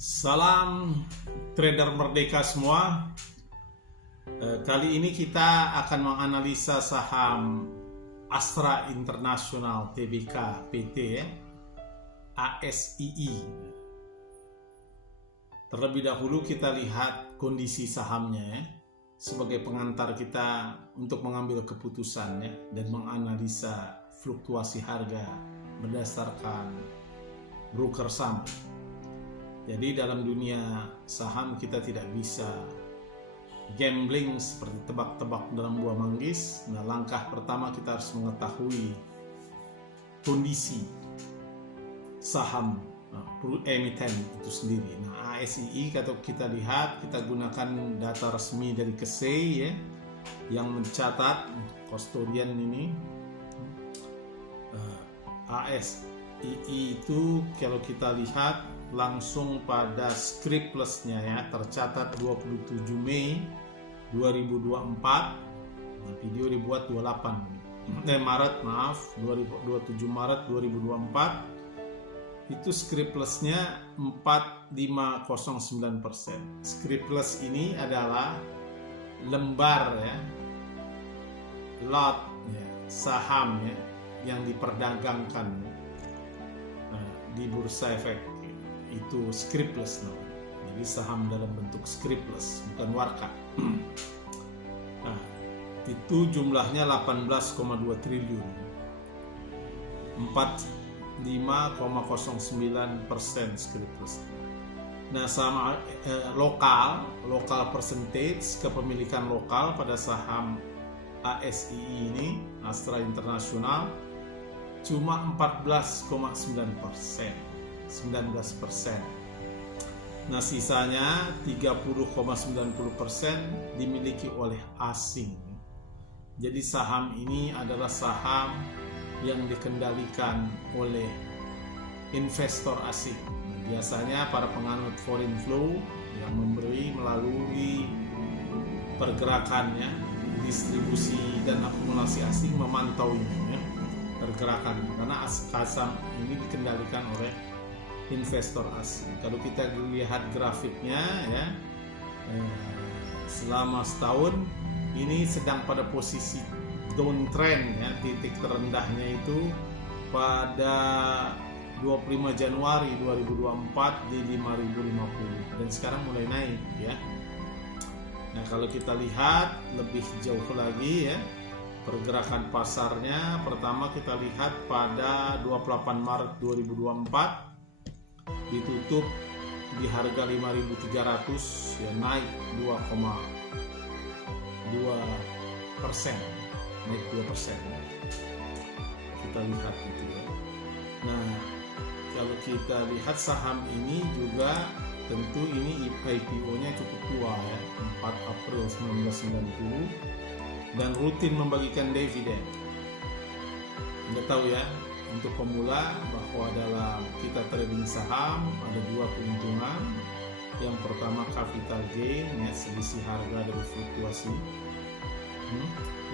Salam trader merdeka semua. Kali ini kita akan menganalisa saham Astra International Tbk PT ASII. Terlebih dahulu kita lihat kondisi sahamnya sebagai pengantar kita untuk mengambil keputusan dan menganalisa fluktuasi harga berdasarkan broker saham. Jadi dalam dunia saham kita tidak bisa gambling seperti tebak-tebak dalam buah manggis. Nah, langkah pertama kita harus mengetahui kondisi saham emiten itu sendiri. Nah, ASII kalau kita lihat, kita gunakan data resmi dari KSEI yang mencatat kustodian ini. ASII itu kalau kita lihat langsung pada script plusnya tercatat 27 Mei 2024. Nah, video dibuat 27 Maret 2024. Itu script plusnya 4509%. Script plus ini adalah lembar lot saham yang diperdagangkan di bursa efek. Itu scriptless jadi saham dalam bentuk scriptless, bukan warka. Nah, itu jumlahnya 18,2 triliun, 45,09% scriptless. Nah, saham lokal percentage kepemilikan lokal pada saham ASII ini, Astra International, cuma 14,9%. 19%. Nah, sisanya 30,90% dimiliki oleh asing. Jadi saham ini adalah saham yang dikendalikan oleh investor asing. Nah, biasanya para penganut foreign flow yang memberi melalui pergerakannya, distribusi dan akumulasi asing memantau ini pergerakan, karena saham ini dikendalikan oleh investor asing. Kalau kita lihat grafiknya selama setahun ini sedang pada posisi downtrend titik terendahnya itu pada 25 Januari 2024 di 5.050 dan sekarang mulai naik Nah, kalau kita lihat lebih jauh lagi pergerakan pasarnya, pertama kita lihat pada 28 Maret 2024 ditutup di harga 5.300 naik 2,2%, naik 2%. Kita lihat itu Nah, kalau kita lihat saham ini juga tentu ini IPO-nya cukup tua 4 April 1990 dan rutin membagikan dividen. Anda tahu untuk pemula bahwa dalam kita trading saham ada dua keuntungan. Yang pertama capital gain, selisih harga dari fluktuasi.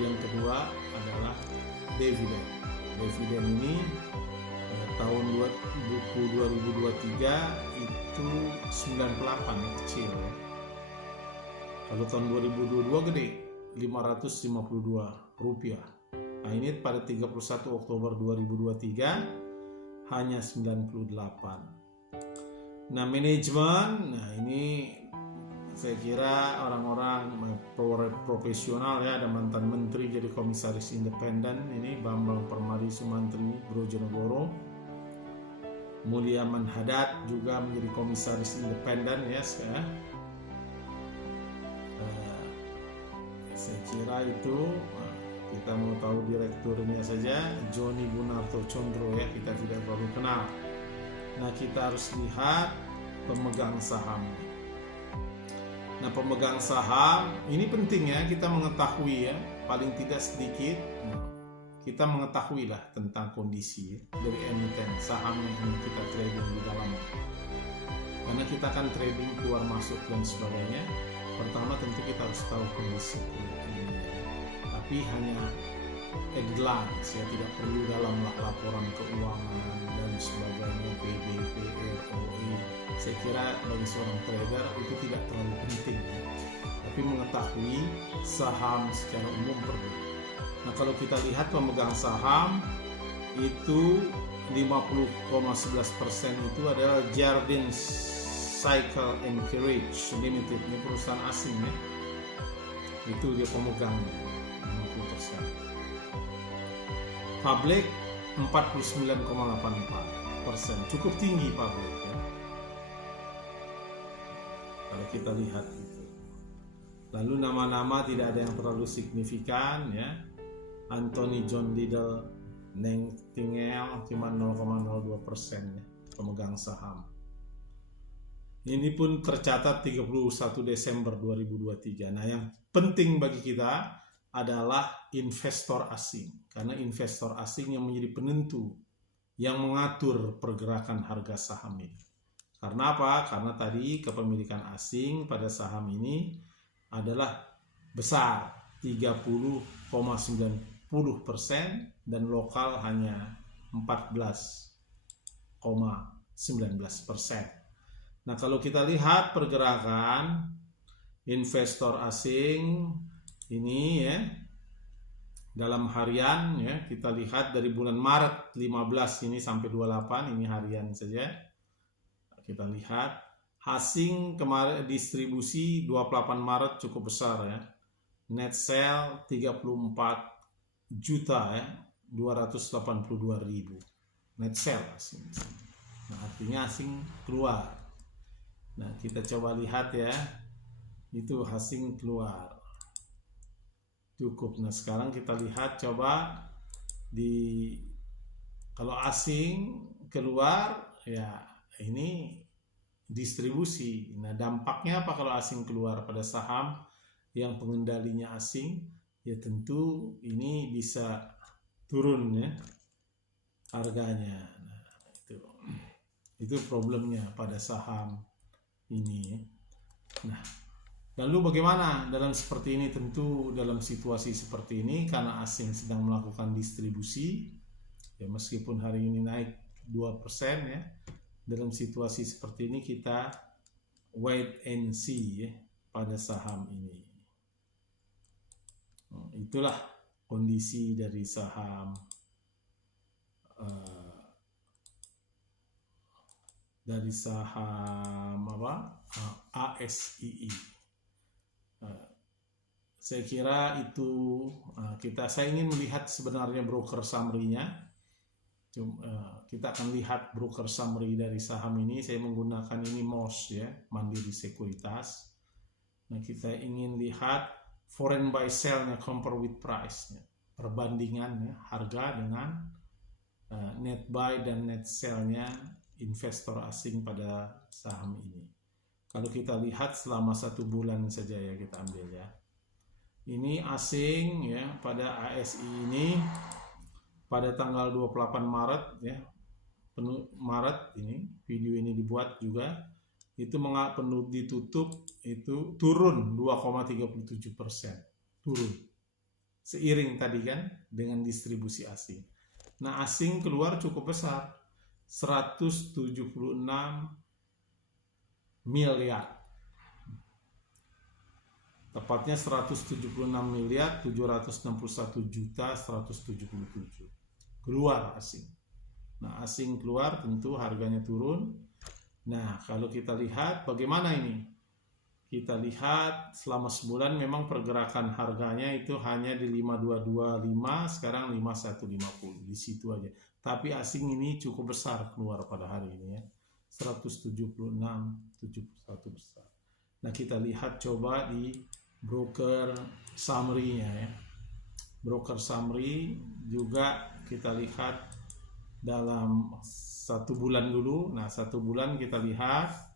Yang kedua adalah dividen. Dividen ini tahun 2023 itu 98 kecil. Kalau tahun 2022 gede, Rp552. Nah, ini pada 31 Oktober 2023 hanya 98. Nah, manajemen, ini saya kira orang-orang profesional ada mantan menteri jadi komisaris independen, ini Bambang Permadi Sumantri Brojonegoro. Mulyaman Hadad juga menjadi komisaris independen saya kira itu. Kita mau tahu direkturnya saja, Joni Gunarto Condro kita tidak terlalu kenal. Nah, kita harus lihat pemegang saham. Nah, pemegang saham ini penting kita mengetahui paling tidak sedikit kita mengetahui tentang kondisi dari emiten saham yang ingin kita trading di dalam. Karena kita akan trading keluar masuk dan sebagainya. Pertama tentu kita harus tahu kondisi tapi hanya at glance tidak perlu dalam laporan keuangan dan sebagainya, PBP, ROE, saya kira bagi seorang trader itu tidak terlalu penting, tapi mengetahui saham secara umum perlu. Nah, kalau kita lihat pemegang saham itu 50,11% itu adalah Jardine Cycle and Carriage Limited, ini perusahaan asing ya. Itu dia pemegangnya 50%. Public 49,84%, cukup tinggi public ya. Kalau kita lihat itu. Lalu nama-nama tidak ada yang terlalu signifikan ya. Anthony John Liddell Nightingale cuma 0,02% ya, pemegang saham. Ini pun tercatat 31 Desember 2023. Nah, yang penting bagi kita adalah investor asing, karena investor asing yang menjadi penentu yang mengatur pergerakan harga saham ini. Karena apa? Karena tadi kepemilikan asing pada saham ini adalah besar, 30,90%, dan lokal hanya 14,19%. Nah, kalau kita lihat pergerakan investor asing ini ya dalam harian ya, kita lihat dari bulan Maret 15 ini sampai 28, ini harian saja. Kita lihat asing kemarin distribusi 28 Maret cukup besar ya. Net sale 34 juta ya, 282.000 net sale asing. Nah, artinya asing keluar. Nah, kita coba lihat ya, itu asing keluar cukup. Nah, sekarang kita lihat coba kalau asing keluar ya, ini distribusi. Nah, dampaknya apa kalau asing keluar pada saham yang pengendalinya asing? Ya tentu ini bisa turun ya harganya. Nah, itu problemnya pada saham ini. Nah, lalu bagaimana dalam seperti ini? Tentu dalam situasi seperti ini karena asing sedang melakukan distribusi ya, meskipun hari ini naik 2% ya, dalam situasi seperti ini kita wait and see ya pada saham ini. Itulah kondisi dari saham ASII. Saya kira itu saya ingin melihat sebenarnya broker summary-nya. Kita akan lihat broker summary dari saham ini. Saya menggunakan ini MOS ya, Mandiri Sekuritas. Nah, kita ingin lihat foreign buy sell-nya compare with price ya, perbandingan ya, harga dengan net buy dan net sell-nya investor asing pada saham ini. Kalau kita lihat selama 1 bulan saja ya, kita ambil ya. Ini asing ya, pada ASI ini pada tanggal 28 Maret ya, Maret ini video ini dibuat juga, itu penuh ditutup itu turun 2,37%, turun seiring tadi kan dengan distribusi asing. Nah, asing keluar cukup besar, 176 miliar, tepatnya 176.761.177 keluar asing. Nah, asing keluar tentu harganya turun. Nah, kalau kita lihat bagaimana ini? Kita lihat selama sebulan memang pergerakan harganya itu hanya di 5225, sekarang 5150, di situ aja. Tapi asing ini cukup besar keluar pada hari ini ya. 176.71 besar. Nah, kita lihat coba di broker summary-nya ya. Broker summary juga kita lihat dalam 1 bulan dulu. Nah, 1 bulan kita lihat.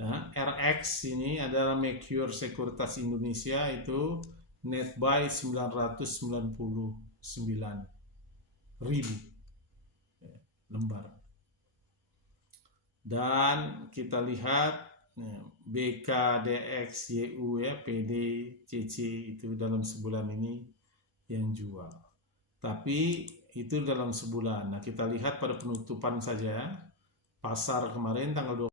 Nah, RX ini adalah Mercure Sekuritas Indonesia, itu net buy 999.000 lembar. Dan kita lihat BKDXYU ya, PDCC itu dalam sebulan ini yang jual. Tapi itu dalam sebulan. Nah, kita lihat pada penutupan saja pasar kemarin tanggal 20